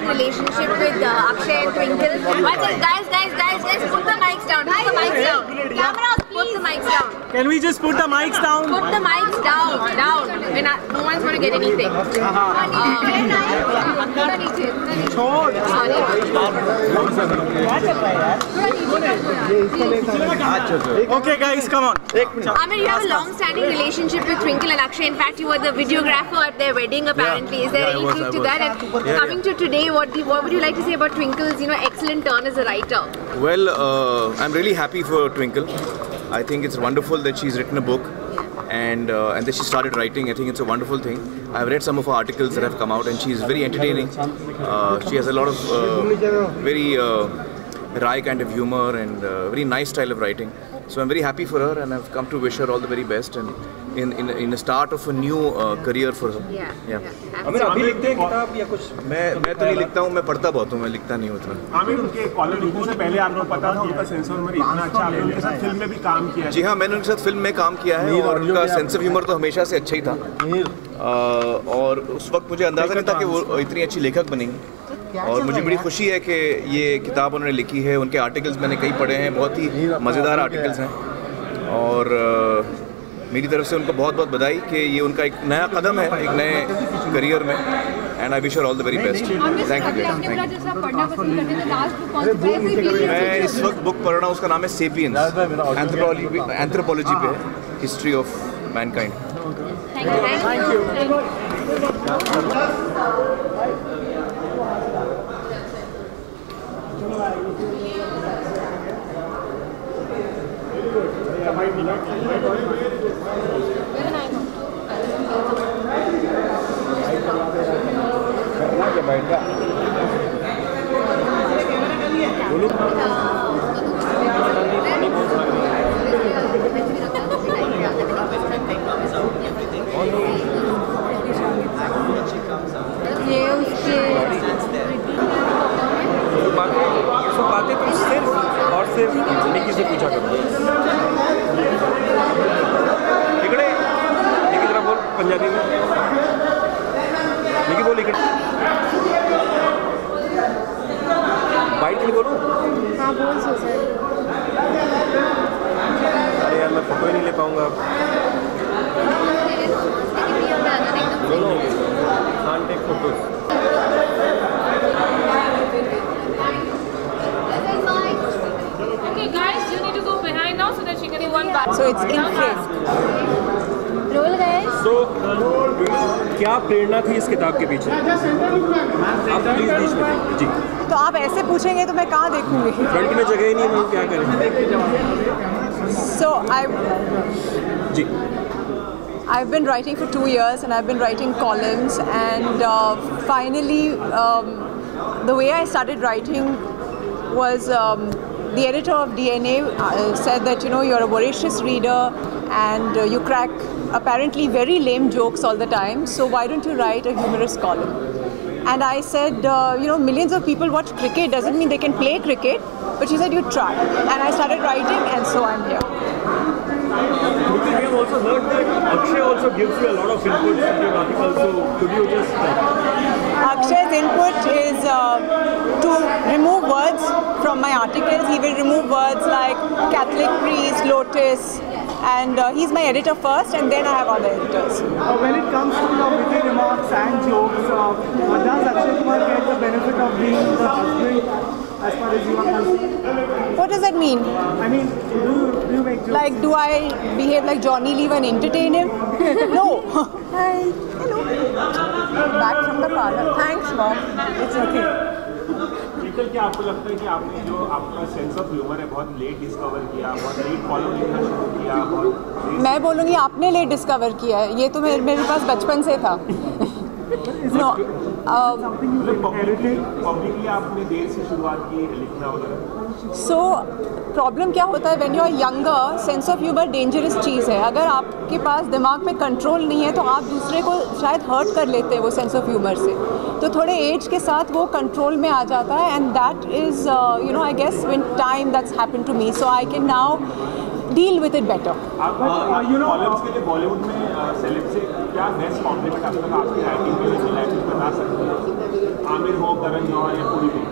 long-standing relationship with Akshay and Twinkle. Guys, put the mics down. Put the mics down. Cameras, put the mics down. Can we just put the mics down? Put the mics down. No one's going to get anything. Okay, guys, come on. Amir, you have a long-standing relationship with Twinkle and Akshay. In fact, you were the videographer at their wedding, apparently. Is there any truth to that? And coming to today, what would you like to say about Twinkle's, excellent turn as a writer? Well, I'm really happy for Twinkle. I think it's wonderful that she's written a book and that she started writing. I think it's a wonderful thing. I've read some of her articles that have come out and she's very entertaining. She has a lot of very wry kind of humor and very nice style of writing. So I'm very happy for her and I've come to wish her all the very best and in the start of a new career for her. Aamir अभी लिखते हैं किताब या कुछ? मैं तो नहीं लिखता हूँ, मैं पढ़ता बहुत हूँ, मैं लिखता नहीं उतना। आमिर उनके कॉलेज लिखने से पहले आपको पता था उनका सेंस ऑफ ह्यूमर इतना अच्छा, आपने उनके साथ फिल्म में भी काम किया है? जी हाँ, मैंने उनके साथ फिल्म में काम किया है और उनका सेंस ऑफ ह्यूमर तो हमेशा से अच्छा ही था और उस वक्त मुझे अंदाज़ा नहीं था कि वो इतनी अच्छी लेखक बनेंगी और मुझे बड़ी खुशी है कि ये किताब उन्होंने लिखी है। उनके आर्टिकल्स मैंने कई पढ़े हैं, बहुत ही मज़ेदार आर्टिकल्स हैं और मेरी तरफ से उनको बहुत बहुत बधाई कि ये उनका एक नया कदम है एक नए करियर में and I wish her all the very best. Thank you. मैं इस वक्त बुक पढ़ रहा हूँ, उसका नाम है सेपियंस, एंथ्रोपोलॉजी पे history of Mankind. Thank you. बातें तुम सिर्फ और सिर्फ निकी से पूछा करो। इकड़े निकी जरा बोल पंजाबी में, निकी बोल इकड़े। बाइट के लिए बोलूँ? हाँ बोल सो सर। अरे यार मैं फोटो ही नहीं ले पाऊँगा। बोलो can't take photos. Okay guys, you need to go behind now so that she can do one back. So it's in frame. Roll guys. So क्या प्रेरणा थी इस किताब के पीछे? आप प्लीज बीच में देखिए जी। तो आप ऐसे पूछेंगे तो मैं कहाँ देखूंगी? फ्रंट में जगह ही नहीं है, हम क्या करें? So ji. I've been writing for 2 years and I've been writing columns and finally the way I started writing was the editor of DNA said that you're a voracious reader and you crack apparently very lame jokes all the time, so why don't you write a humorous column? And I said millions of people watch cricket, doesn't mean they can play cricket, but she said you try, and I started writing and so I'm here. We have also heard that Akshay also gives you a lot of input in your articles, so could you just... Akshay's input is to remove words from my articles. He will remove words like Catholic priest, lotus, and he's my editor first and then I have other editors. When it comes to your witty remarks and jokes, does Akshay Kumar get the benefit of being the husband as far as you are concerned? What does that mean? I mean, do you make jokes? Like, do I behave like Johnny Lever and entertain him? No. Hi. Hello. Back from the parlor. Thanks, Mom. It's okay. निकल क्या आपको लगता है कि आपने जो आपका sense of humour है बहुत लेट डिस्कवर किया, बहुत लेट फॉलो लिखना शुरू किया? मैं बोलूँगी आपने लेट डिस्कवर किया है, ये तो मेरे पास बचपन से था। No. पब्लिकली आपने देर से शुरुआत की लिखना वगैरह? So प्रॉब्लम क्या होता है when you are younger, sense of humour dangerous चीज़ है। अगर आपके पास दिमाग में कंट्रोल नहीं है तो आप दूसरे को शायद हर्ट कर लेते हैं वो सेंस ऑफ ह्यूमर से, तो थोड़े एज के साथ वो कंट्रोल में आ जाता है and that is I guess with time that's happened to me, so I can now deal with it better. Columns के लिए बॉलीवुड में सेलेब से क्या बेस्ट कॉम्प्लीमेंट आपको आपकी राइटिंग के लिए मिला है, बता सकते हैं? आमिर हो करण जौहर या पूरी भी?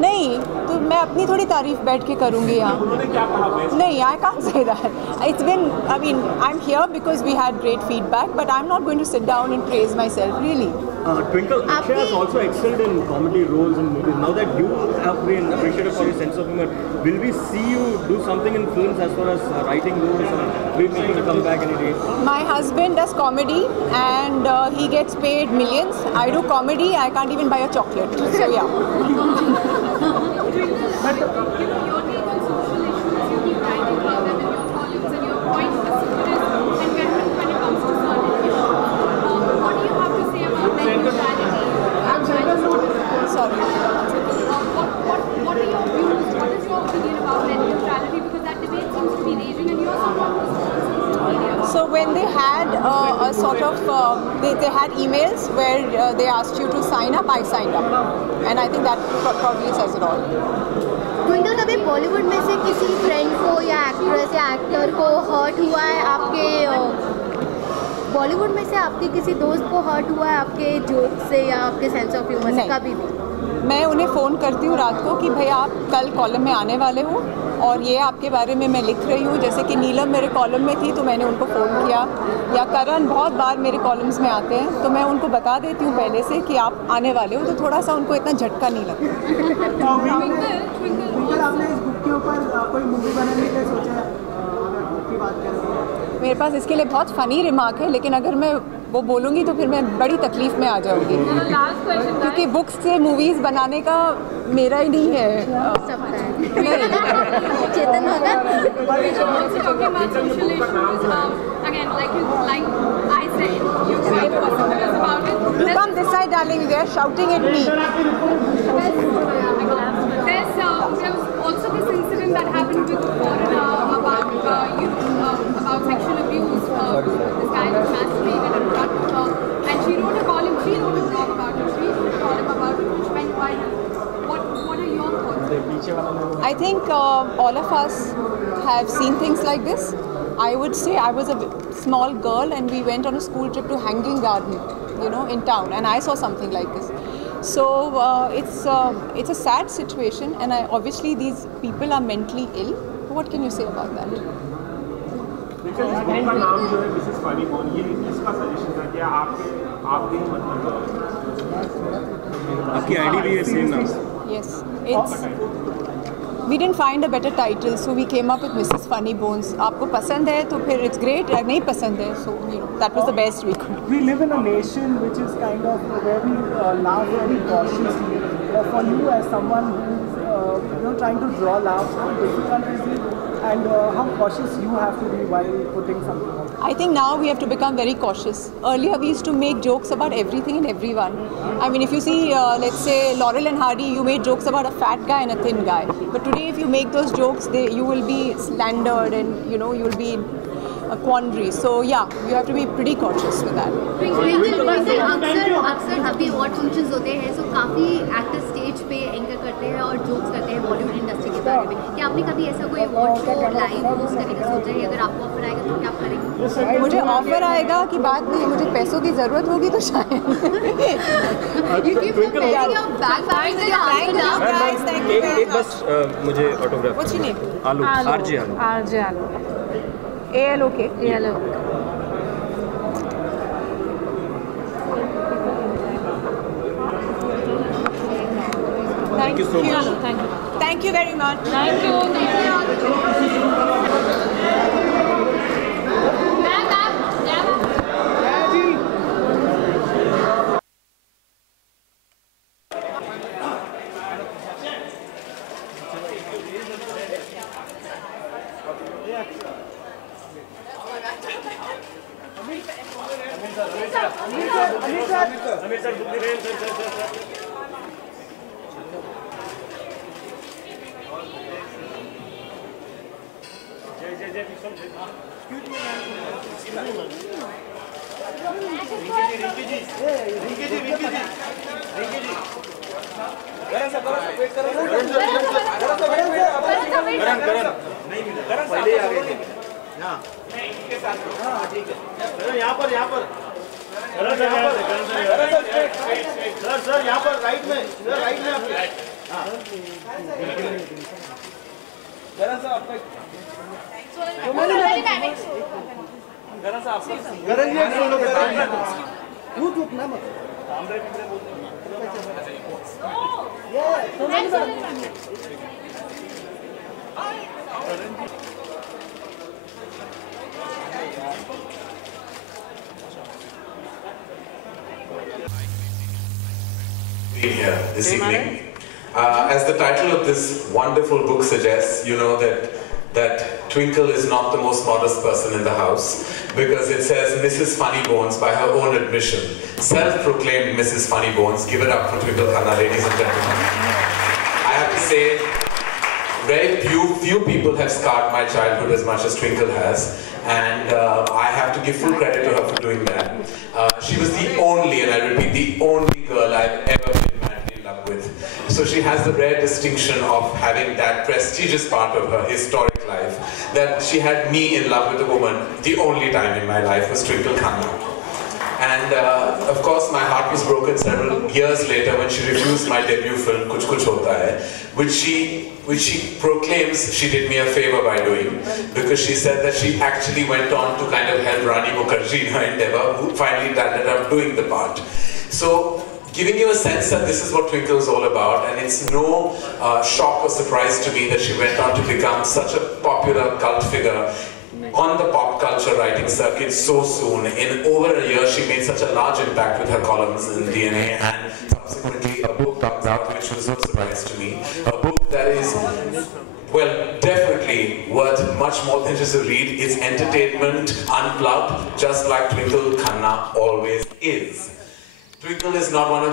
नहीं, तो मैं अपनी थोड़ी तारीफ बैठ के करूँगी यहाँ. उन्होंने क्या कहा? नहीं, I can't say that. It's been, I mean, I'm here because we had great feedback, but I'm not going to sit down and praise myself, really. Twinkle, Akshay has also excelled in comedy roles in movies. Now that you have been appreciated for your sense of humor, will we see you do something in films as far as writing goes, or will you making a comeback any day? My husband does comedy and he gets paid millions. I do comedy, I can't even buy a chocolate. So yeah. But your take on social issues, you keep writing about them in your columns and your point specific and when it comes to certain issues. What do you have to say about net neutrality? Sorry. What are your views? What is your opinion about net neutrality? Because that debate seems to be raging and you're sort of responsible media. So when they had a sort of, they had emails where they asked you to sign up, I signed up. And I think that probably says it all. Twinkle, कभी बॉलीवुड में से किसी friend को या actress या actor को hurt हुआ है आपके, बॉलीवुड में से आपके किसी दोस्त को हर्ट हुआ है आपके जोक से या आपके सेंस ऑफ ह्यूमर से? कभी भी मैं उन्हें फ़ोन करती हूँ रात को कि भाई आप कल कॉलम में आने वाले हो और ये आपके बारे में मैं लिख रही हूँ. जैसे कि नीलम मेरे कॉलम में थी तो मैंने उनको फ़ोन किया, या करण बहुत बार मेरे कॉलम्स में आते हैं तो मैं उनको बता देती हूँ पहले से कि आप आने वाले हो, तो थोड़ा सा उनको इतना झटका नहीं लगता. आपने इस बुक के ऊपर कोई मूवी बनाने के सोचा है? अगर बुक की बात करें, मेरे पास इसके लिए बहुत फ़नी रिमार्क है, लेकिन अगर मैं वो बोलूँगी तो फिर मैं बड़ी तकलीफ़ में आ जाऊँगी, क्योंकि बुक्स से मूवीज़ बनाने का मेरा ही नहीं है. Chetan Bhagat, You come this side, darling. They are shouting at me. There was also this incident that happened with Foreigner about sexual abuse. This guy was masturbated in front of her, and she wrote a column. She wrote a blog about it. She wrote a column about it, which went viral. What are your thoughts? I think all of us have seen things like this. I would say I was a small girl and we went on a school trip to Hanging Garden, you know, in town, and I saw something like this. So it's a sad situation, and obviously these people are mentally ill. What can you say about that? का नाम जो है Mrs funny bone, ये किसका suggestion था? क्या आपके मतलब आपकी आईडी भी है सेम नाम? Yes, we didn't find a better title, so we came up with Mrs. Funny Bones. आपको पसंद है तो फिर it's great, नहीं पसंद है, so you know that was the best we could. We live in a nation which is kind of where we laugh very cautiously. For you as someone who's trying to draw laughs, how difficult is it, and how cautious you have to be while putting something out? I think now we have to become very cautious. Earlier we used to make jokes about everything and everyone. I mean, if you see, let's say Laurel and Hardy, you made jokes about a fat guy and a thin guy. But today, if you make those jokes, you will be slandered, and you know you will be in a quandary. So yeah, you have to be pretty cautious with that. अक्सर अभी award functions होते हैं, so काफ़ी actor stage पे anchor करते हैं और jokes करते हैं बॉलीवुड इंडस्ट्री के बारे में. क्या आपने कभी ऐसा कोई अवार्ड शो लाइव होस्ट करने का सोचा है? अगर आपको ऑफर आएगा तो क्या आप करेंगे? मुझे ऑफर आएगा कि बात नहीं, मुझे पैसों की ज़रूरत होगी तो शायद. एक बस मुझे ऑटोग्राफ. What's your name? आलू. आरजे आलू. RJ Alu. ALOK. ALOK. Thank you so much. Thank you very much. Thank you. यहाँ पर Being here this evening. As the title of this wonderful book suggests, you know that Twinkle is not the most modest person in the house, because it says Mrs. Funnybones by her own admission. Self-proclaimed Mrs. Funnybones. Give it up for Twinkle Khanna, ladies and gentlemen. I have to say, very few people have scarred my childhood as much as Twinkle has, and I have to give full credit to her for doing that. She was the only, and I repeat, the only girl I've ever been madly in love with. So she has the rare distinction of having that prestigious part of her historic life, that she had me in love with a woman. The only time in my life was Twinkle Khanna. And of course my heart was broken several years later when she refused my debut film Kuch Kuch Hota Hai, which she proclaims she did me a favor by doing, because she said that she actually went on to kind of help Rani Mukherjee in her endeavor, who finally ended up doing the part. So giving you a sense that this is what Twinkle is all about, and it's no shock or surprise to me that she went on to become such a popular cult figure on the pop culture writing circuit so soon. In over a year, she made such a large impact with her columns in DNA, and subsequently a book comes out, which was no surprise to me. A book that is, well, definitely worth much more than just a read. It's entertainment, unplugged, just like Twinkle Khanna always is. Twinkle is not one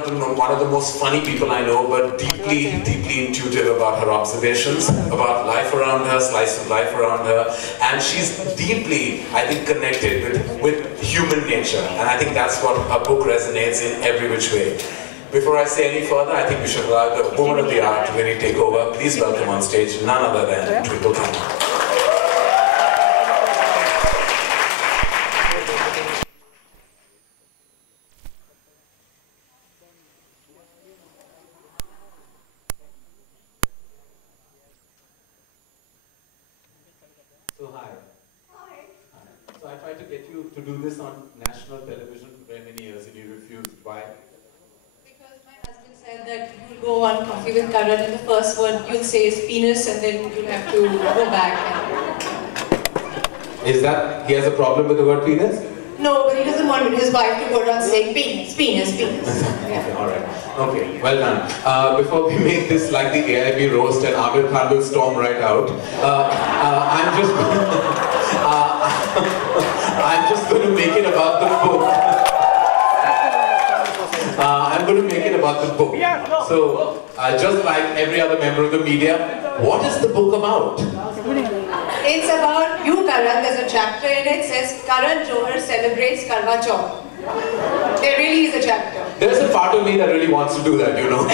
of the most funny people I know, but deeply intuitive about her observations, about life around her, slice of life around her, and she's deeply, I think, connected with human nature, and I think that's what her book resonates in every which way. Before I say any further, I think we should allow the woman of the hour to really take over. Please welcome on stage none other than Twinkle Khanna. So I tried to get you to do this on national television for very many years and you refused. Why? Because my husband said that you'll go on Coffee with Karan and the first word you'll say is penis and then you'll have to go back. Is that, he has a problem with the word penis? No, but he doesn't want his wife to go around saying penis, penis, penis. Yeah. Okay, alright. Okay, well done. Before we make this like the AIB roast and Amir Khan will storm right out, I'm just going to make it about the book. I'm going to make it about the book. So, just like every other member of the media, what is the book about? It's about you, Karan. There's a chapter in it says Karan Johar celebrates Karwa Chauth. There really is a chapter. There's a part of me that really wants to do that, you know.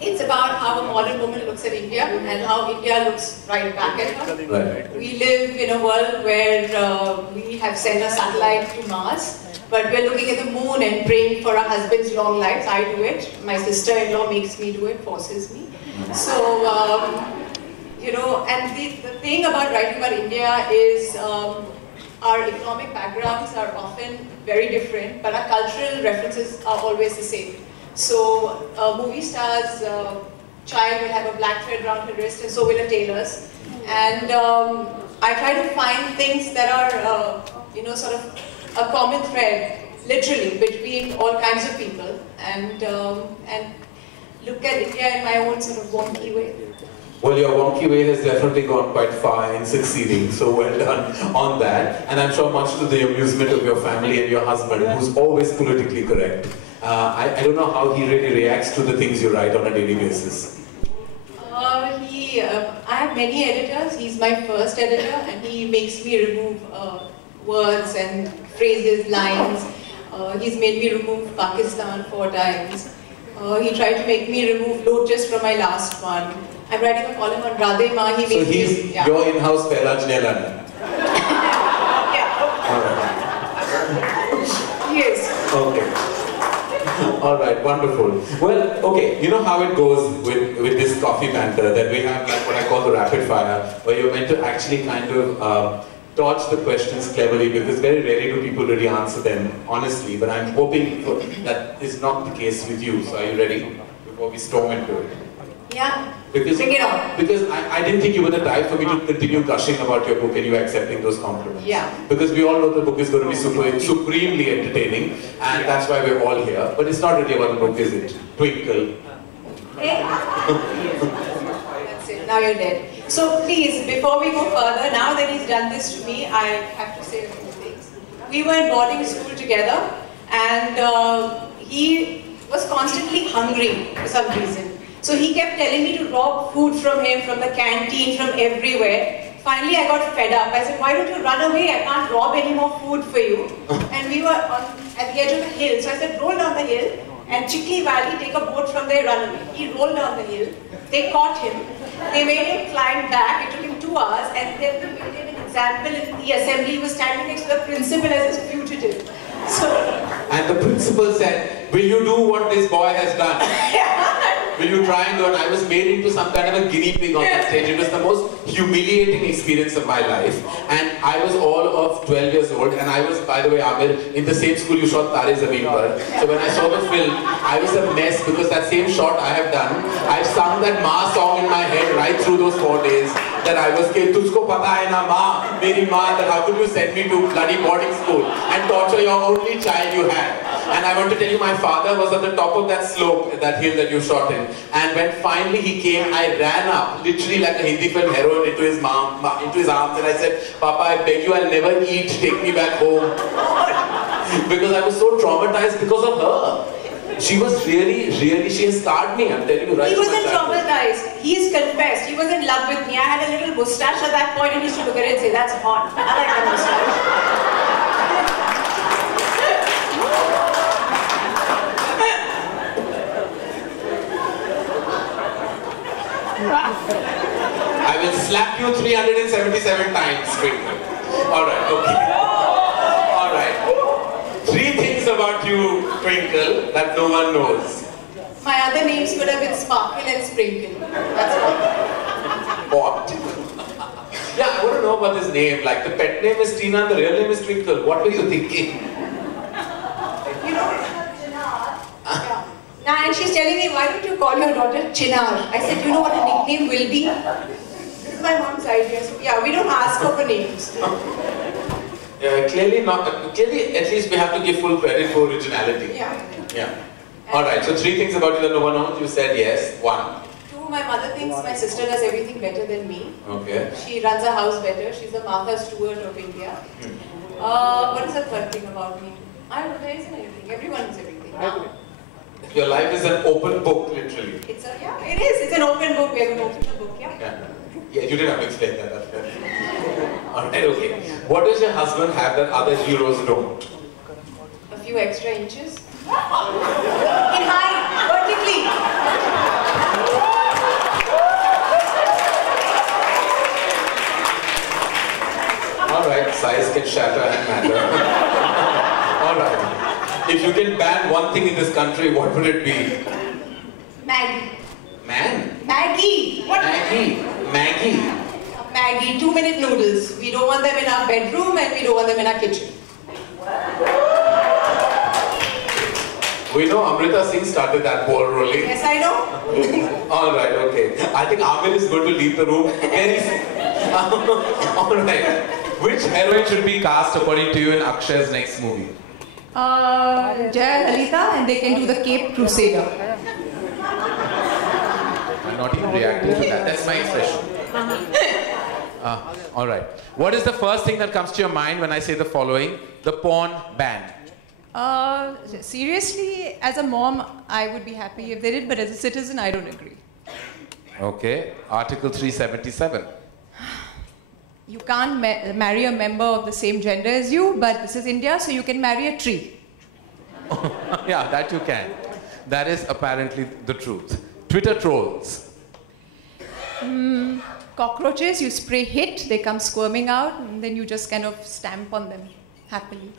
It's about how a modern woman looks at India and how India looks right back at her. Right. We live in a world where we have sent a satellite to Mars, but we're looking at the moon and praying for our husband's long lives. I do it. My sister-in-law makes me do it, forces me. So, you know, and the thing about writing about India is our economic backgrounds are often very different, but our cultural references are always the same. So, movie stars' child will have a black thread around her wrist, and so will a tailor's. And I try to find things that are, you know, sort of a common thread, literally, between all kinds of people, and look at India in my own sort of wonky way. Well, your wonky way has definitely gone quite far in succeeding, so well done on that. And I'm sure much to the amusement of your family and your husband, who's always politically correct. I don't know how he really reacts to the things you write on a daily basis. I have many editors. He's my first editor, and he makes me remove words and phrases, lines. He's made me remove Pakistan 4 times. He tried to make me remove Lotus from my last one. I'm writing a column on Radhe Ma. He makes he's your in-house Pairaj Neilani. Yeah. All right. Yes. Okay. All right, wonderful. Well, okay, you know how it goes with this coffee banter, that we have like what I call the rapid fire, where you're meant to actually kind of dodge the questions cleverly, because very rarely do people really answer them honestly, but I'm hoping that is not the case with you. So are you ready before we storm into it? Yeah. Because, bring it on. Because I didn't think you were the type for me to continue gushing about your book and you accepting those compliments. Yeah. Because we all know the book is going to be supremely entertaining, and that's why we're all here. But it's not really about the book, is it? Twinkle. Hey. That's it. Now you're dead. So please, before we go further, now that he's done this to me, I have to say a few things. We were in boarding school together, and he was constantly hungry for some reason. So he kept telling me to rob food from him, from the canteen, from everywhere. Finally, I got fed up. I said, why don't you run away? I can't rob any more food for you. And we were at the edge of the hill. So I said, roll down the hill, and Chikli Valley, take a boat from there, run away. He rolled down the hill. They caught him. They made him climb back. It took him 2 hours. And then they made him an example in the assembly. He was standing next to the principal as his fugitive. So, and the principal said, will you do what this boy has done? Will you try and do it? I was made into some kind of a guinea pig on that stage. It was the most humiliating experience of my life. And I was all of 12 years old, and I was, by the way, Amir, in the same school you shot Tare Zameen Par. So when I saw the film, I was a mess, because that same shot I have done, I've sung that Ma song in my head right through those 4 days. That I was killed. Tusko pata hai na Ma, meri Ma, that how could you send me to bloody boarding school and torture your only child you had? And I want to tell you, my father was at the top of that slope, that hill that you shot in. And when finally he came, I ran up, literally like a Hindi film heroine, into his arms, and I said, Papa, I beg you, I'll never eat, take me back home. Because I was so traumatized because of her. She was really, she has scarred me, I'm telling you right. He wasn't traumatized. He's confessed. He was in love with me. I had a little moustache at that point, and he used to look at it and say, that's hot. I like that moustache. I will slap you 377 times, Twinkle. Alright, okay. Alright. 3 things about you, Twinkle, that no one knows. My other names could have been Sparkle and Sprinkle. That's What? Yeah, I want to know about this name. Like, the pet name is Tina and the real name is Twinkle. What were you thinking? You know, yeah. Now, and she's telling me, why don't you call your daughter Chinar? I said, you know what a nickname will be? This is my mom's idea. So, yeah, we don't ask her for names. Clearly not. Clearly, at least we have to give full credit for originality. Yeah. Yeah. Alright, so 3 things about you that no one knows. You said yes. 1. 2, my mother thinks my sister does everything better than me. Okay. She runs a house better. She's the Martha Stewart of India. What is the 3rd thing about me? I don't know, there isn't anything. Everyone knows everything now. Your life is an open book, literally. It's a, yeah, it is. It's an open book. We are going to open the book, yeah. Yeah, you didn't have to explain that. That's fair. Alright, okay. What does your husband have that other heroes don't? A few extra inches. In height, vertically. Alright, size can shatter and matter. Alright. If you can ban one thing in this country, what would it be? Maggie. Man? Maggie. What? Maggie. Maggie. Maggie, 2-minute noodles. We don't want them in our bedroom and we don't want them in our kitchen. We know Amrita Singh started that ball rolling. Yes, I know. Alright, okay. I think Amir is going to leave the room very soon. Alright. Which heroine should be cast according to you in Akshay's next movie? Jaya Lalita, and they can do the Cape Crusader. I'm not even reacting to that. That's my expression. Alright. What is the first thing that comes to your mind when I say the following? The porn ban. Seriously, as a mom, I would be happy if they did, but as a citizen, I don't agree. Okay. Article 377. You can't marry a member of the same gender as you, but this is India, so you can marry a tree. Yeah, that you can. That is apparently the truth. Twitter trolls. Cockroaches, you spray hit, they come squirming out, and then you just kind of stamp on them happily.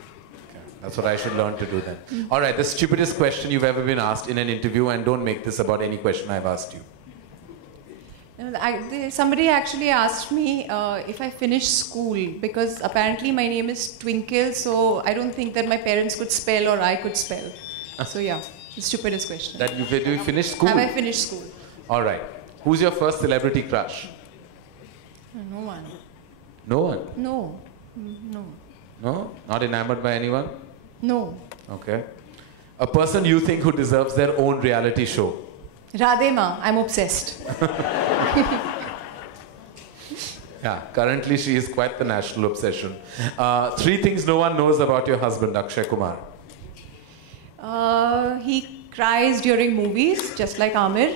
That's what I should learn to do then. All right, the stupidest question you've ever been asked in an interview, and don't make this about any question I've asked you. Somebody actually asked me if I finished school, because apparently my name is Twinkle, so I don't think that my parents could spell or I could spell. So yeah, the stupidest question. That you finished school? Have I finished school? All right. Who's your first celebrity crush? No one. No one? No. No. No? Not enamored by anyone? No. Okay. A person you think who deserves their own reality show? Radhe Ma, I'm obsessed. Yeah, currently she is quite the national obsession. 3 things no one knows about your husband, Akshay Kumar. He cries during movies, just like Amir.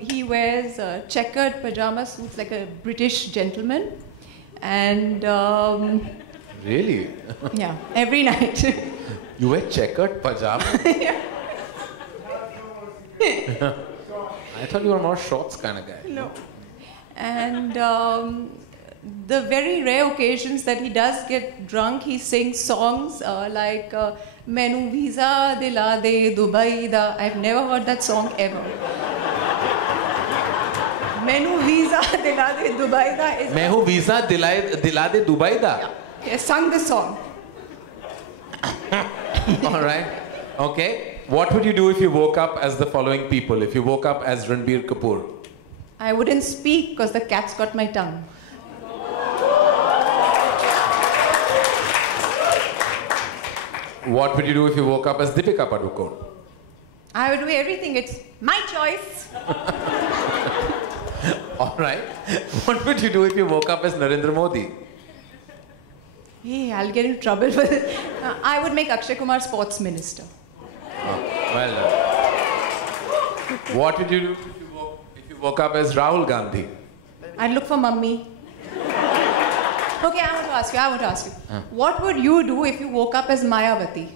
He wears checkered pajama suits like a British gentleman. And really? Yeah, every night. You wear checkered pajamas? I thought you were more shorts kind of guy. No. And the very rare occasions that he does get drunk, he sings songs like Mainu Visa Dila De Dubai Da. I've never heard that song ever. Mainu Visa Dila De Dubai Da is... Mainu Visa Dila De Dubai Da? Yeah. He has sung the song. All right. Okay. What would you do if you woke up as the following people? If you woke up as Ranbir Kapoor? I wouldn't speak because the cat's got my tongue. What would you do if you woke up as Deepika Padukone? I would do everything. It's my choice. All right. What would you do if you woke up as Narendra Modi? Hey, I'll get in trouble for this. I would make Akshay Kumar sports minister. Oh, well done. What would you do if you woke up as Rahul Gandhi? I'd look for mummy. Okay, I want to ask you. What would you do if you woke up as Mayawati?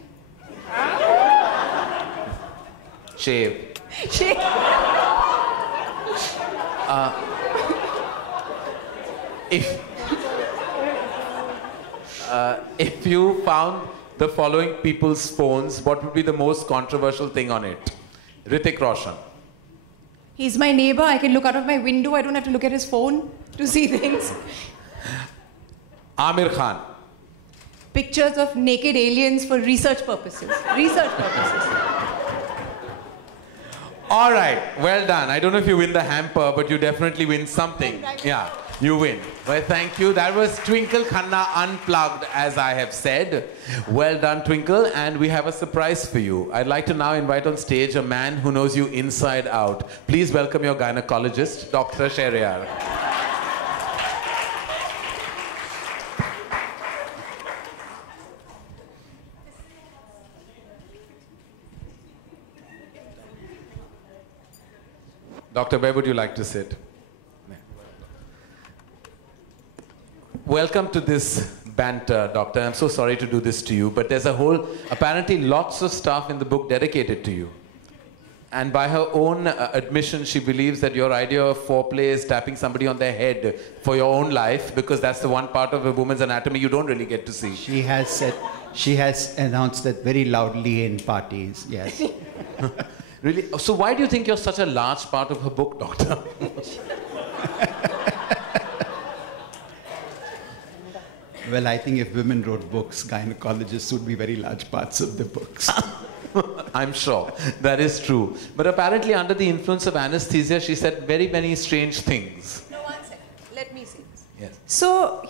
Shave. Shave? If you found the following people's phones, what would be the most controversial thing on it? Hrithik Roshan. He's my neighbor. I can look out of my window. I don't have to look at his phone to see things. Amir Khan. Pictures of naked aliens for research purposes. All right, well done. I don't know if you win the hamper, but you definitely win something. Yeah, you win. Well, thank you. That was Twinkle Khanna Unplugged, as I have said. Well done, Twinkle. And we have a surprise for you. I'd like to now invite on stage a man who knows you inside out. Please welcome your gynecologist, Dr. Shehryar. Doctor, where would you like to sit? Welcome to this banter, Doctor. I'm so sorry to do this to you, but there's apparently lots of stuff in the book dedicated to you. And by her own admission, she believes that your idea of foreplay is tapping somebody on their head for your own life, because that's the one part of a woman's anatomy you don't really get to see. She has announced that very loudly in parties, yes. Really? So why do you think you're such a large part of her book, Doctor? Well, I think if women wrote books, gynecologists would be very large parts of the books. I'm sure. That is true. But apparently under the influence of anesthesia, she said very many strange things. No, one second. Let me see this. Yes. So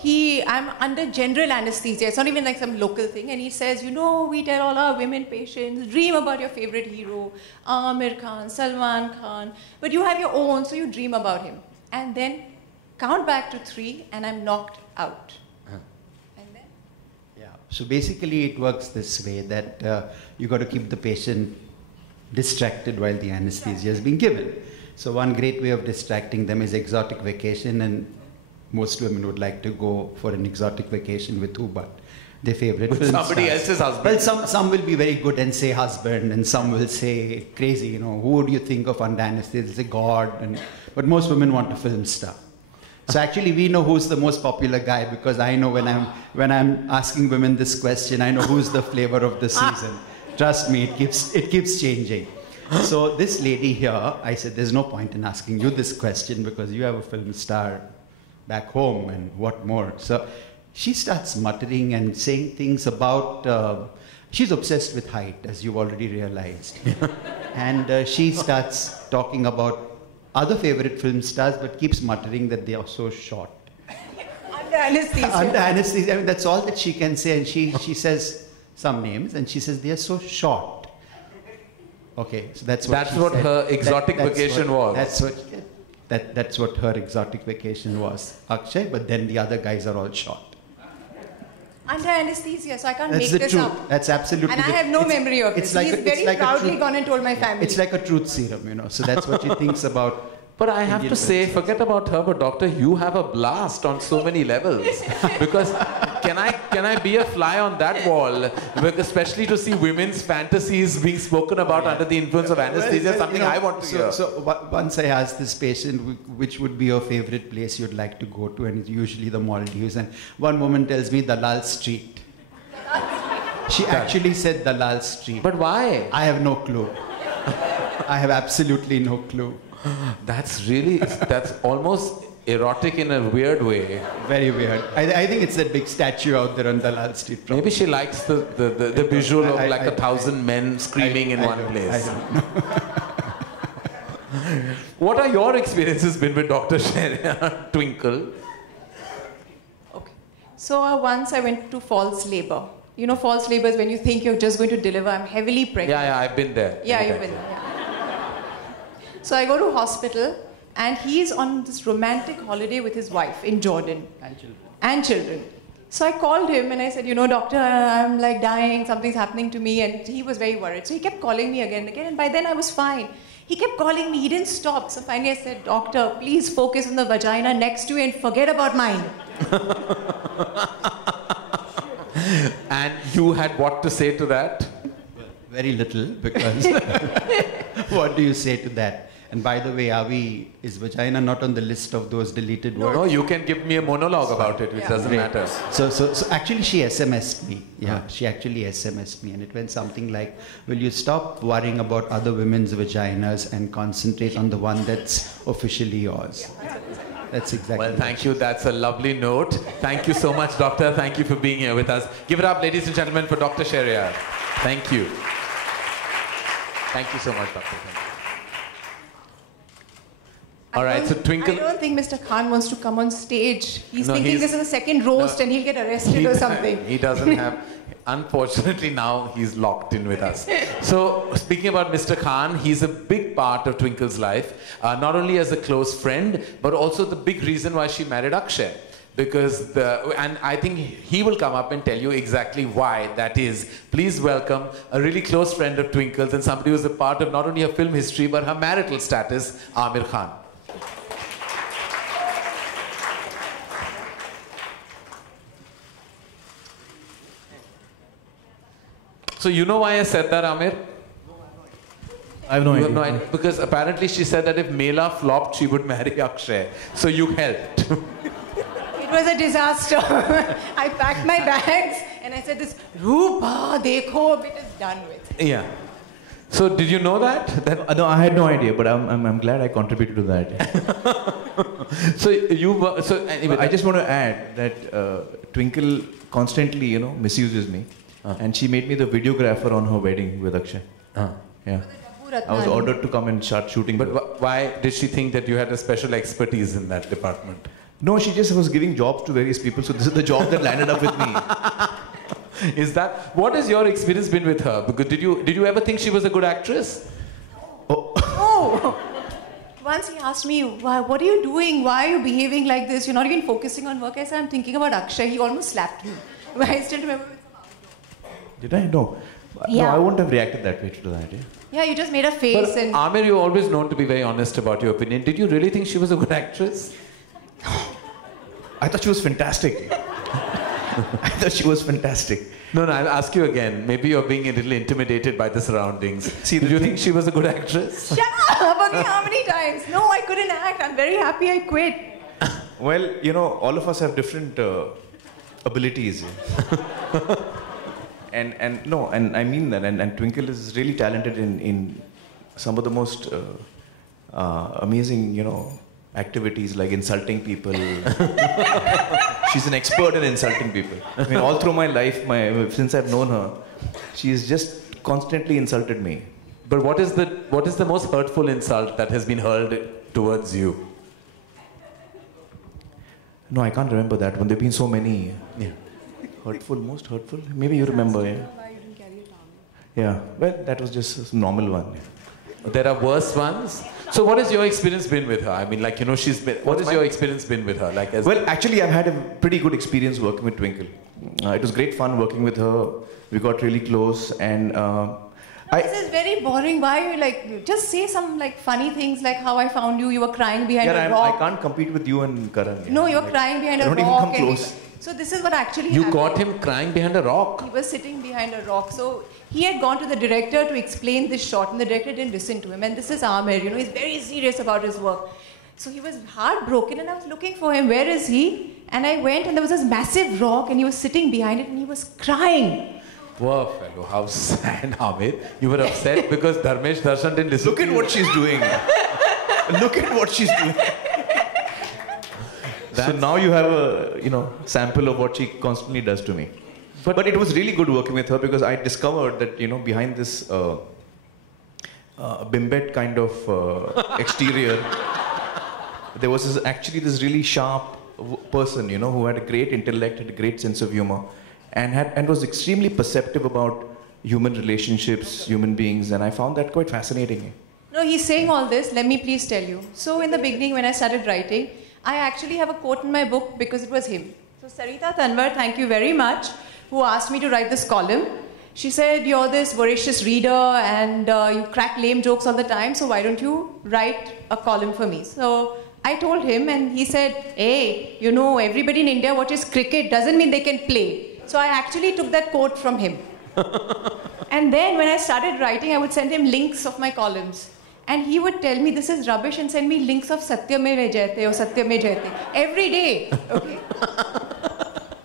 I'm under general anesthesia. It's not even like some local thing. And he says, you know, we tell all our women patients, dream about your favorite hero, Amir Khan, Salman Khan. But you have your own, so you dream about him. And then count back to 3 and I'm knocked out. So basically it works this way, that you got to keep the patient distracted while the anesthesia is being given. So one great way of distracting them is exotic vacation, and most women would like to go for an exotic vacation with who but their favorite with film somebody stars. else's husband. Well, some will be very good and say husband, and some will say crazy, you know, who would you think of under anesthesia? They'll say God, but most women want a film star. So actually, we know who's the most popular guy because I know when I'm asking women this question, I know who's the flavor of the season. Trust me, it keeps changing. So this lady here, I said, there's no point in asking you this question because you have a film star back home and what more. So she starts muttering and saying things about, she's obsessed with height, as you've already realized. And she starts talking about other favorite film stars, but keeps muttering that they are so short. Under anesthesia. Under anesthesia. I mean, that's all that she can say. And she says some names, and she says they are so short. Okay, so that's what her exotic vacation was. That's what her exotic vacation was, Akshay. But then the other guys are all short. Under anesthesia, so I can't That's make the this truth. up. That's absolutely. And I have no memory of this. He's very proudly gone and told my family. It's like a truth serum, you know. So that's what she thinks about. But I have to say, forget about her, but doctor, you have a blast on so many levels. Because can I be a fly on that wall? Especially to see women's fantasies being spoken about under the influence of anesthesia, something I want to hear. So once I asked this patient which would be your favorite place you'd like to go to, and it's usually the Maldives, and one woman tells me Dalal Street. She actually said Dalal Street. But why? I have no clue. I have absolutely no clue. That's almost erotic in a weird way. Very weird. I think it's that big statue out there on Dalal Street. Probably. Maybe she likes the visual of like 1,000 men screaming in one place. I don't know. What are your experiences been with Dr. Sharia Twinkle? Okay. So once I went to false labor. You know, false labor is when you think you're just going to deliver. I'm heavily pregnant. Yeah, I've been there. Yeah, you've been there. Yeah. So I go to hospital, and he's on this romantic holiday with his wife in Jordan. And children. So I called him and I said, you know, doctor, I'm like dying, something's happening to me. And he was very worried. So he kept calling me again and again. And by then I was fine. He kept calling me. He didn't stop. So finally I said, doctor, please focus on the vagina next to you and forget about mine. And you had what to say to that? Very little, because what do you say to that? And by the way, is vagina not on the list of those deleted words? No, you can give me a monologue about it, which doesn't matter. So actually she SMS'd me. Yeah, she actually SMS'd me. And it went something like, will you stop worrying about other women's vaginas and concentrate on the one that's officially yours? That's exactly. Well, thank you. That's a lovely note. Thank you so much, doctor. Thank you for being here with us. Give it up, ladies and gentlemen, for Dr. Sharia. Thank you. Thank you so much, doctor. All right, so Twinkle. I don't think Mr. Khan wants to come on stage. He's thinking this is a second roast and he'll get arrested or something. He doesn't have. Unfortunately, now he's locked in with us. So, speaking about Mr. Khan, he's a big part of Twinkle's life, not only as a close friend, but also the big reason why she married Akshay. Because and I think he will come up and tell you exactly why that is. Please welcome a really close friend of Twinkle's and somebody who's a part of not only her film history, but her marital status, Aamir Khan. So you know why I said that, Aamir? I have no idea. No idea. Because apparently she said that if Mela flopped, she would marry Akshay. So you helped. It was a disaster. I packed my bags and I said this, Rupa, dekho, it is done with. Yeah. So did you know that? No, I had no idea, but I'm glad I contributed to that. Anyway, I just want to add that Twinkle constantly, misuses me. And she made me the videographer on her wedding with Akshay. Yeah. I was ordered to come and start shooting. But why did she think that you had a special expertise in that department? No, she just was giving jobs to various people. So this is the job that landed up with me. What has your experience been with her? Because did you ever think she was a good actress? Oh. Once he asked me, what are you doing? Why are you behaving like this? You're not even focusing on work. I said, I'm thinking about Akshay. He almost slapped me. But I still remember. Did I? No. Yeah. No, I wouldn't have reacted that way to that. Yeah, you just made a face. But Aamir, you're always known to be very honest about your opinion. Did you really think she was a good actress? I thought she was fantastic. I thought she was fantastic. No, I'll ask you again. Maybe you're being a little intimidated by the surroundings. Did you think she was a good actress? Shut up! Okay, how many times? No, I couldn't act. I'm very happy I quit. Well, you know, all of us have different abilities. and I mean that. And Twinkle is really talented in some of the most amazing, you know, activities like insulting people. She's an expert in insulting people. I mean, all through my life, since I've known her, she's just constantly insulted me. But what is the most hurtful insult that has been hurled towards you? No, I can't remember that one. There've been so many. Yeah. Most hurtful? Maybe you remember, yeah. Yeah, well, that was just a normal one. There are worse ones? So what has your experience been with her? I mean, like, you know, what has your experience been with her? Like, well, actually, I've had a pretty good experience working with Twinkle. It was great fun working with her. We got really close, and this is very boring. Why are you like, just say some like funny things like how I found you, you were crying behind a rock. I can't compete with you and Karan. No, you were crying behind a rock. Don't even come close. So this is what actually You happened. got him crying behind a rock? He was sitting behind a rock. So he had gone to the director to explain this shot and the director didn't listen to him. And this is Amir, you know, he's very serious about his work. So he was heartbroken and I was looking for him. Where is he? And I went and there was this massive rock and he was sitting behind it and he was crying. Poor fellow, how sad, Amir. You were upset because Dharmesh Darshan didn't listen to you. Look at what she's doing. Look at what she's doing. So now you have a, you know, sample of what she constantly does to me. But it was really good working with her because I discovered that, you know, behind this bimbet kind of exterior, there was actually this really sharp person, you know, who had a great intellect, had a great sense of humor, and was extremely perceptive about human relationships, human beings, and I found that quite fascinating. No, he's saying all this. Let me please tell you. So in the beginning, when I started writing, I actually have a quote in my book because it was him. So Sarita Tanwar, thank you very much, who asked me to write this column. She said, you're this voracious reader and you crack lame jokes all the time, so why don't you write a column for me? So I told him and he said, hey, you know, everybody in India watches cricket, doesn't mean they can play. So I actually took that quote from him. And then when I started writing, I would send him links of my columns. And he would tell me this is rubbish and send me links of Satyameva Jayate or Satyame Jayate every day. Okay.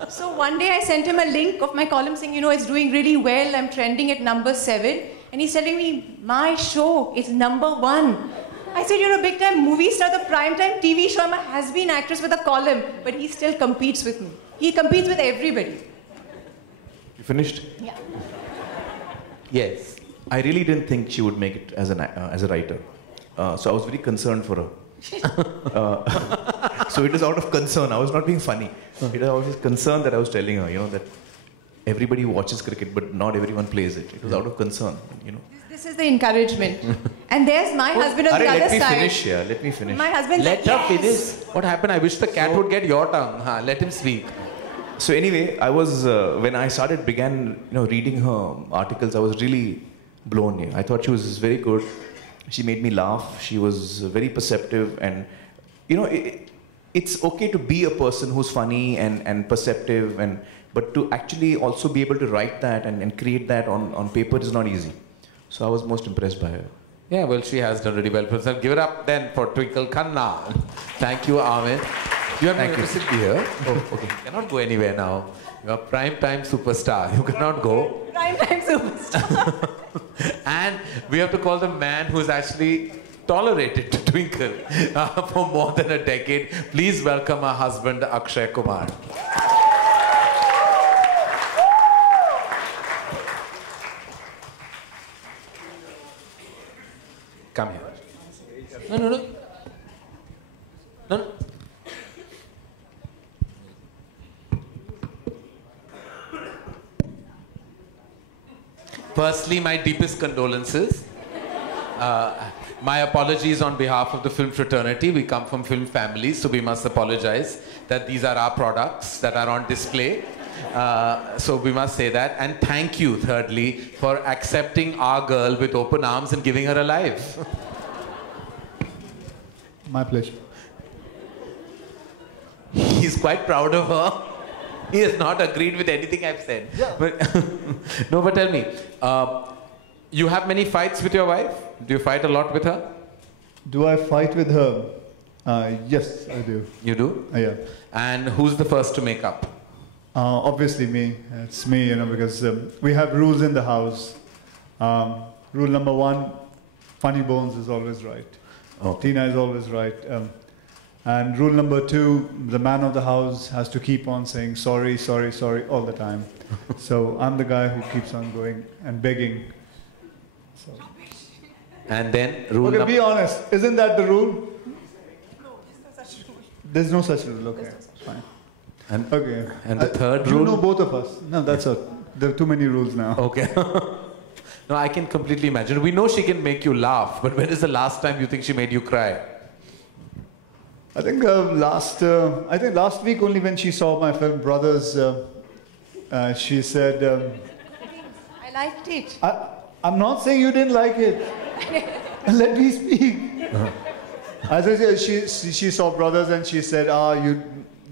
So one day I sent him a link of my column saying, you know, it's doing really well. I'm trending at number 7. And he's telling me, my show is number 1. I said, you're a big time movie star, the primetime TV show. I'm a has-been actress with a column. But he still competes with me. He competes with everybody. You finished? Yeah. Yes. I really didn't think she would make it as a writer. So I was very concerned for her. So it was out of concern. I was not being funny. It was out of concern that I was telling her, you know, that everybody watches cricket, but not everyone plays it. It was out of concern, you know. This is the encouragement. And there's my husband on the other side. Let me finish. My husband Let said, her finish. What happened? I wish the cat would get your tongue. Let him speak. So anyway, I was, when I began, you know, reading her articles, I was really blown away. I thought she was very good. She made me laugh. She was very perceptive, and you know, it's okay to be a person who's funny and perceptive, but to actually also be able to write that and create that on paper is not easy. So I was most impressed by her. Yeah, well, she has done really well for herself. Give it up then for Twinkle Khanna. Thank you, Amit. You are to sit here. Oh, okay. You cannot go anywhere now. You are prime time superstar. You cannot go. Prime time superstar. And we have to call the man who's actually tolerated Twinkle for more than a decade. Please welcome her husband, Akshay Kumar. Come here. No. Firstly, my deepest condolences. My apologies on behalf of the film fraternity. We come from film families, so we must apologize that these are our products that are on display. So we must say that. And thank you, thirdly, for accepting our girl with open arms and giving her a life. My pleasure. He's quite proud of her. He has not agreed with anything I've said. Yeah. But no, but tell me, you have many fights with your wife? Do you fight a lot with her? Do I fight with her? Yes, I do. You do? Yeah. And who's the first to make up? Obviously me. It's me, because we have rules in the house. Rule number 1, Funny Bones is always right. Tina is always right. And rule number 2, the man of the house has to keep on saying sorry, sorry, sorry all the time. So I'm the guy who keeps on going and begging. So. And then rule Okay, be honest. Isn't that the rule? There's no such rule. Okay, fine. And, okay. And the third rule? You know both of us. No, that's all. There are too many rules now. Okay. No, I can completely imagine. We know she can make you laugh, but when is the last time you think she made you cry? I think last week only when she saw my film Brothers, she said, I liked it. I'm not saying you didn't like it. Let me speak. As I said, she saw Brothers and she said,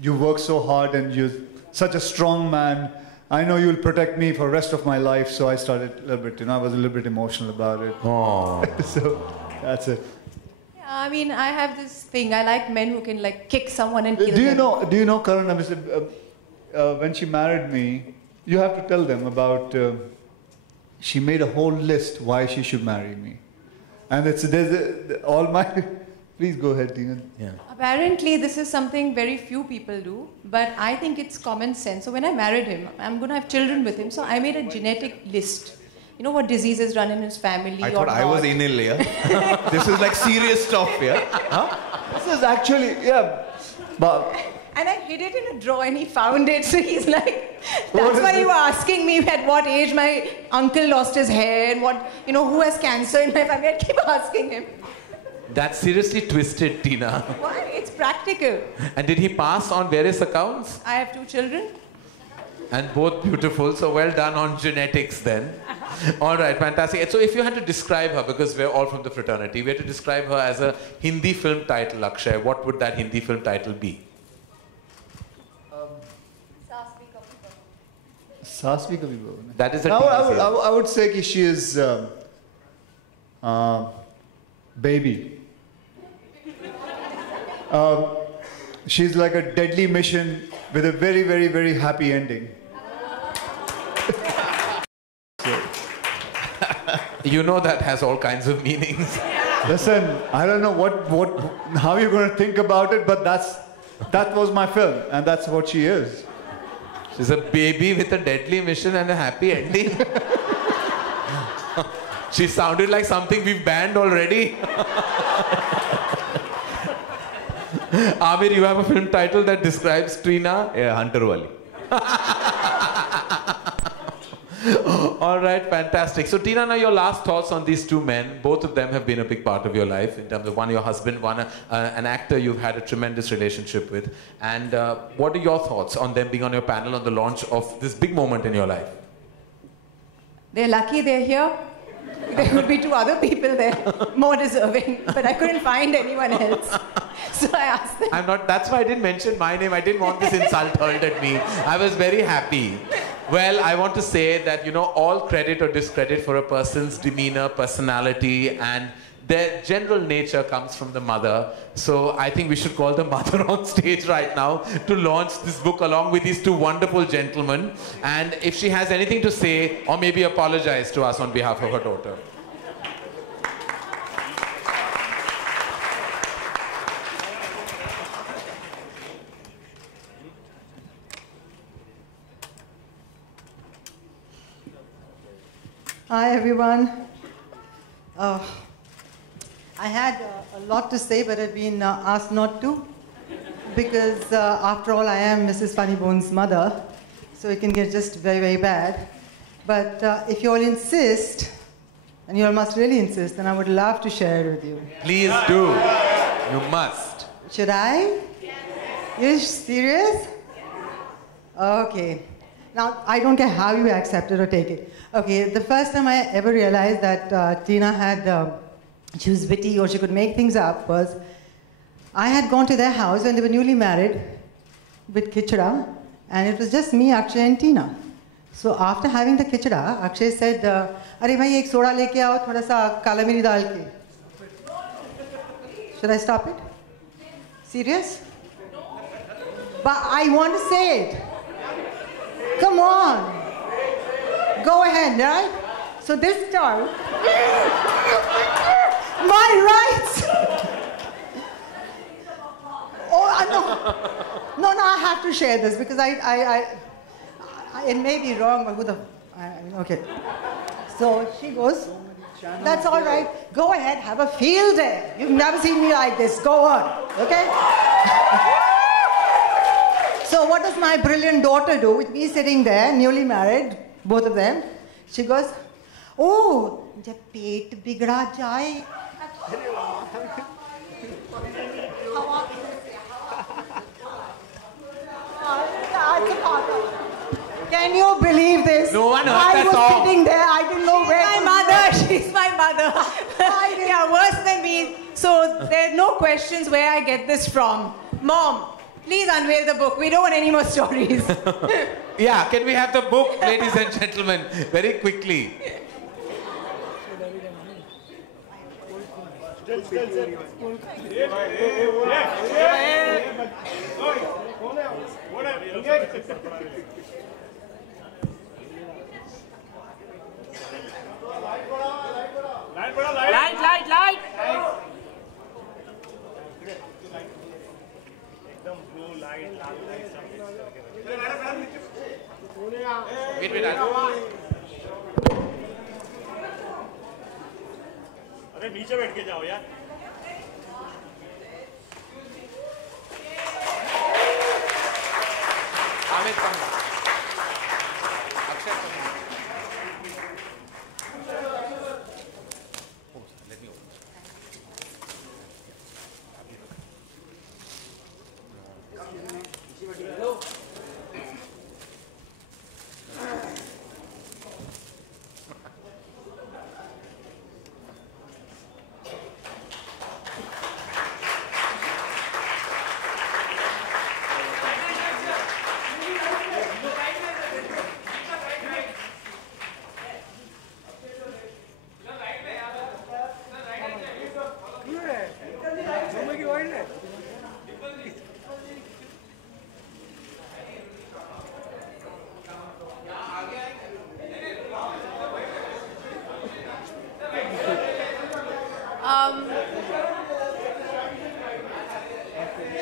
you work so hard and you're such a strong man. I know you'll protect me for the rest of my life. So I started a little bit, I was a little bit emotional about it. Oh. So that's it. Yeah, I mean, I have this thing. I like men who can like kick someone and kill them. Do you know Karan? When she married me, you have to tell them about, she made a whole list why she should marry me. And please go ahead, Tina. Yeah. Apparently, this is something very few people do, but I think it's common sense. So when I married him, I'm going to have children with him. So I made a genetic list. You know what diseases run in his family. I thought I was anal, yeah. This is like serious stuff, yeah. Huh? This is actually, yeah. But and I hid it in a drawer and he found it. So he's like, that's why you were asking me at what age my uncle lost his hair and what, who has cancer in my family. I keep asking him. That's seriously twisted, Tina. Why? It's practical. And did he pass on various accounts? I have 2 children. And both beautiful, so well done on genetics then. All right, fantastic. So if you had to describe her, because we're all from the fraternity, we had to describe her as a Hindi film title, Akshay, what would that Hindi film title be? Saas Bhi Kabhi Bahu. That is a I would say she is baby. She's like a deadly mission with a very, very, very happy ending. You know that has all kinds of meanings. Listen, I don't know how you're going to think about it, but that was my film, and that's what she is. She's a baby with a deadly mission and a happy ending. She sounded like something we've banned already. Amir, you have a film title that describes Tina? Yeah, Hunter Wali. All right, fantastic. So Tina, now your last thoughts on these 2 men. Both of them have been a big part of your life in terms of one your husband, one an actor you've had a tremendous relationship with. And what are your thoughts on them being on your panel on the launch of this big moment in your life? They're lucky they're here. There would be 2 other people there, more deserving, but I couldn't find anyone else. So I asked them. That's why I didn't mention my name. I didn't want this insult hurled at me. I was very happy. Well, I want to say that, all credit or discredit for a person's demeanor, personality, and their general nature comes from the mother. So I think we should call the mother on stage right now to launch this book along with these 2 wonderful gentlemen. And if she has anything to say, or maybe apologize to us on behalf of her daughter. Hi, everyone. I had a lot to say, but I've been asked not to, because after all, I am Mrs. Funnybones' mother, so it can get just very, very bad. But if you all insist, and you all must really insist, then I would love to share it with you. Please do. You must. Should I? You're serious? Okay. Now, I don't care how you accept it or take it. Okay, the first time I ever realized that Tina she was witty or she could make things up was, I had gone to their house when they were newly married with Kichada, and it was just me, Akshay and Tina. So after having the Kichada, Akshay said, "Arey bhai, ek soda leke aao, thoda sa kala miri dal ke." Should I stop it? Serious? But I want to say it. Come on. Go ahead, right? So this time, my rights. Oh, no, I have to share this because it may be wrong, but who the, okay. So she goes, that's all right. Go ahead, have a field day. You've never seen me like this. Go on, okay? So what does my brilliant daughter do with me sitting there, newly married, both of them? She goes, oh, jab peet bigda jaye. Can you believe this? No one heard I that was song. sitting there, I didn't know where. My mother, she's my mother. Yeah, worse than me. So there are no questions where I get this from. Mom, please unveil the book. We don't want any more stories. Yeah, can we have the book, ladies and gentlemen, very quickly? Light. Wait. अरे नीचे बैठ के जाओ यार Amit, come. Akshay, come. Oh, let me open. Hello.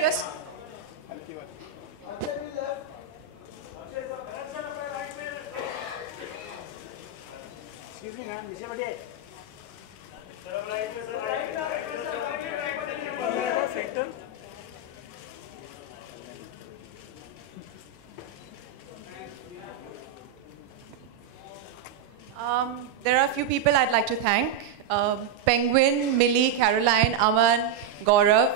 Just Excuse me, ma'am. नीचे बैठिए. There are a few people I'd like to thank. Penguin, Millie, Caroline, Aman, Gaurav.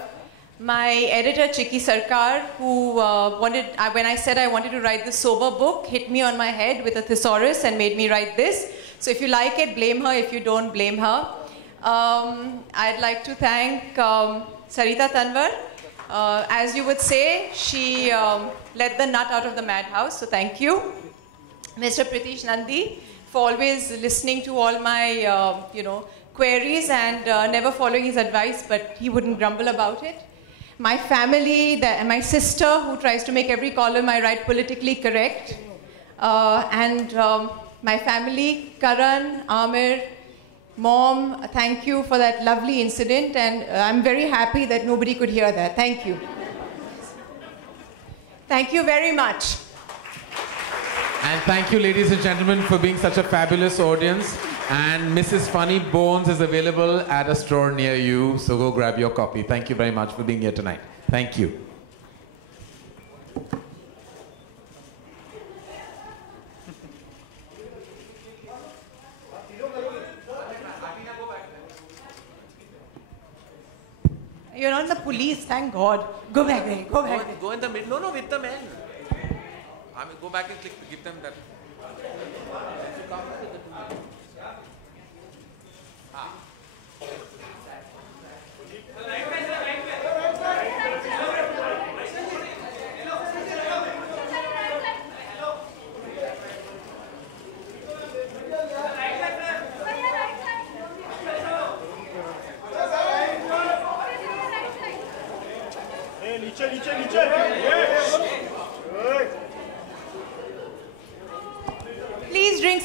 My editor, Chiki Sarkar, who when I said I wanted to write the sober book, hit me on my head with a thesaurus and made me write this. So if you like it, blame her. If you don't, blame her. I'd like to thank Sarita Tanwar. As you would say, she let the nut out of the madhouse, so thank you. Mr. Pritish Nandi, for always listening to all my queries and never following his advice, but he wouldn't grumble about it. My family, my sister, who tries to make every column I write politically correct. And my family, Karan, Amir, Mom, thank you for that lovely incident, and I'm very happy that nobody could hear that. Thank you. Thank you very much. And thank you, ladies and gentlemen, for being such a fabulous audience. And Mrs. Funny Bones is available at a store near you, so go grab your copy. Thank you very much for being here tonight. Thank you. You're not the police, thank God. Go back there, go back there. Go in the middle. No, with the men. I mean, go back and give them that.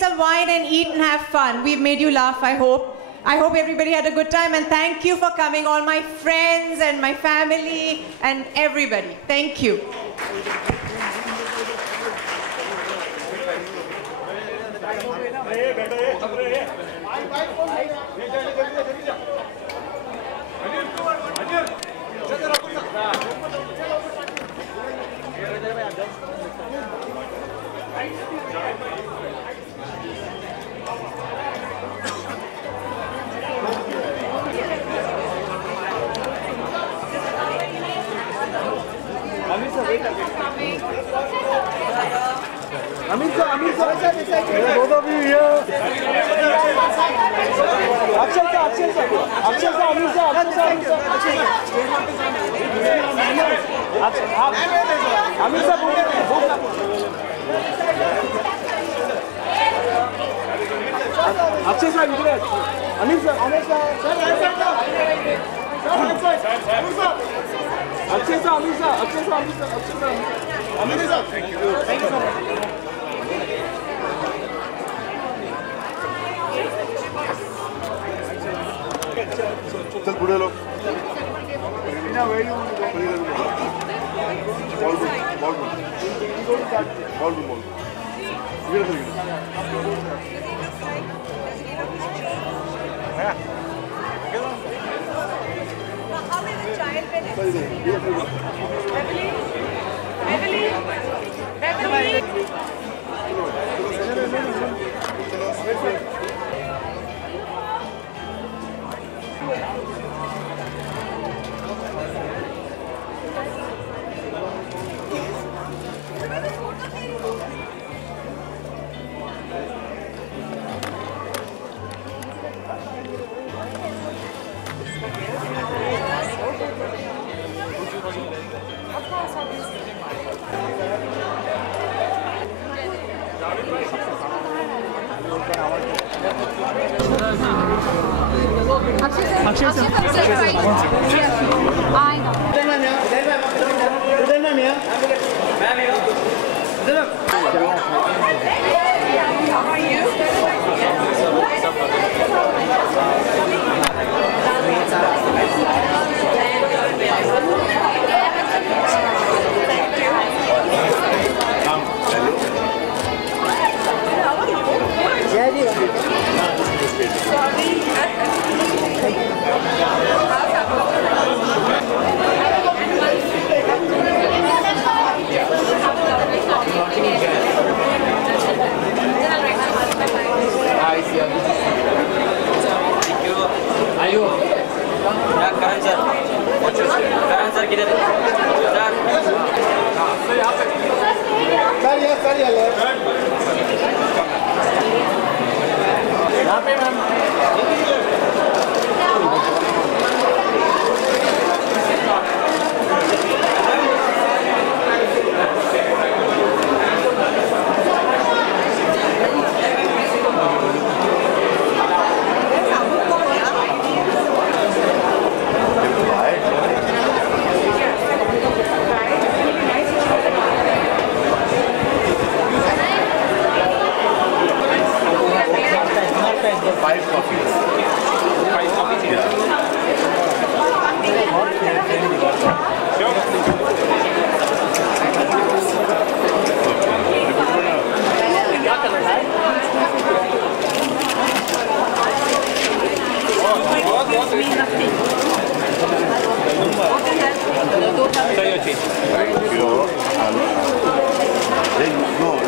some wine and eat and have fun. We've made you laugh, I hope. I hope everybody had a good time, and thank you for coming, all my friends and my family and everybody. Thank you. Amir sir, both of you here. Akshay sir, Amir sir, Amir sir, Akshay sir, Amir sir, thank you. चल बुढ़े लोग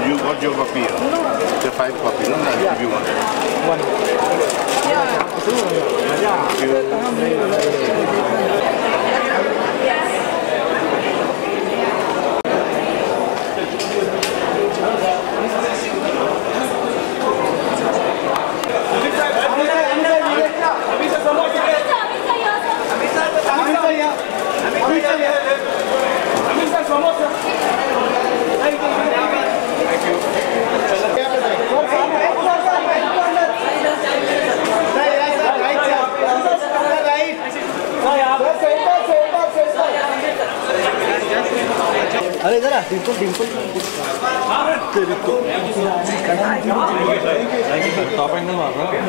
You got your copy here. The 5 copy, no? I'll give you one. अरे इधर आ, Dimple top angle मार रहा है।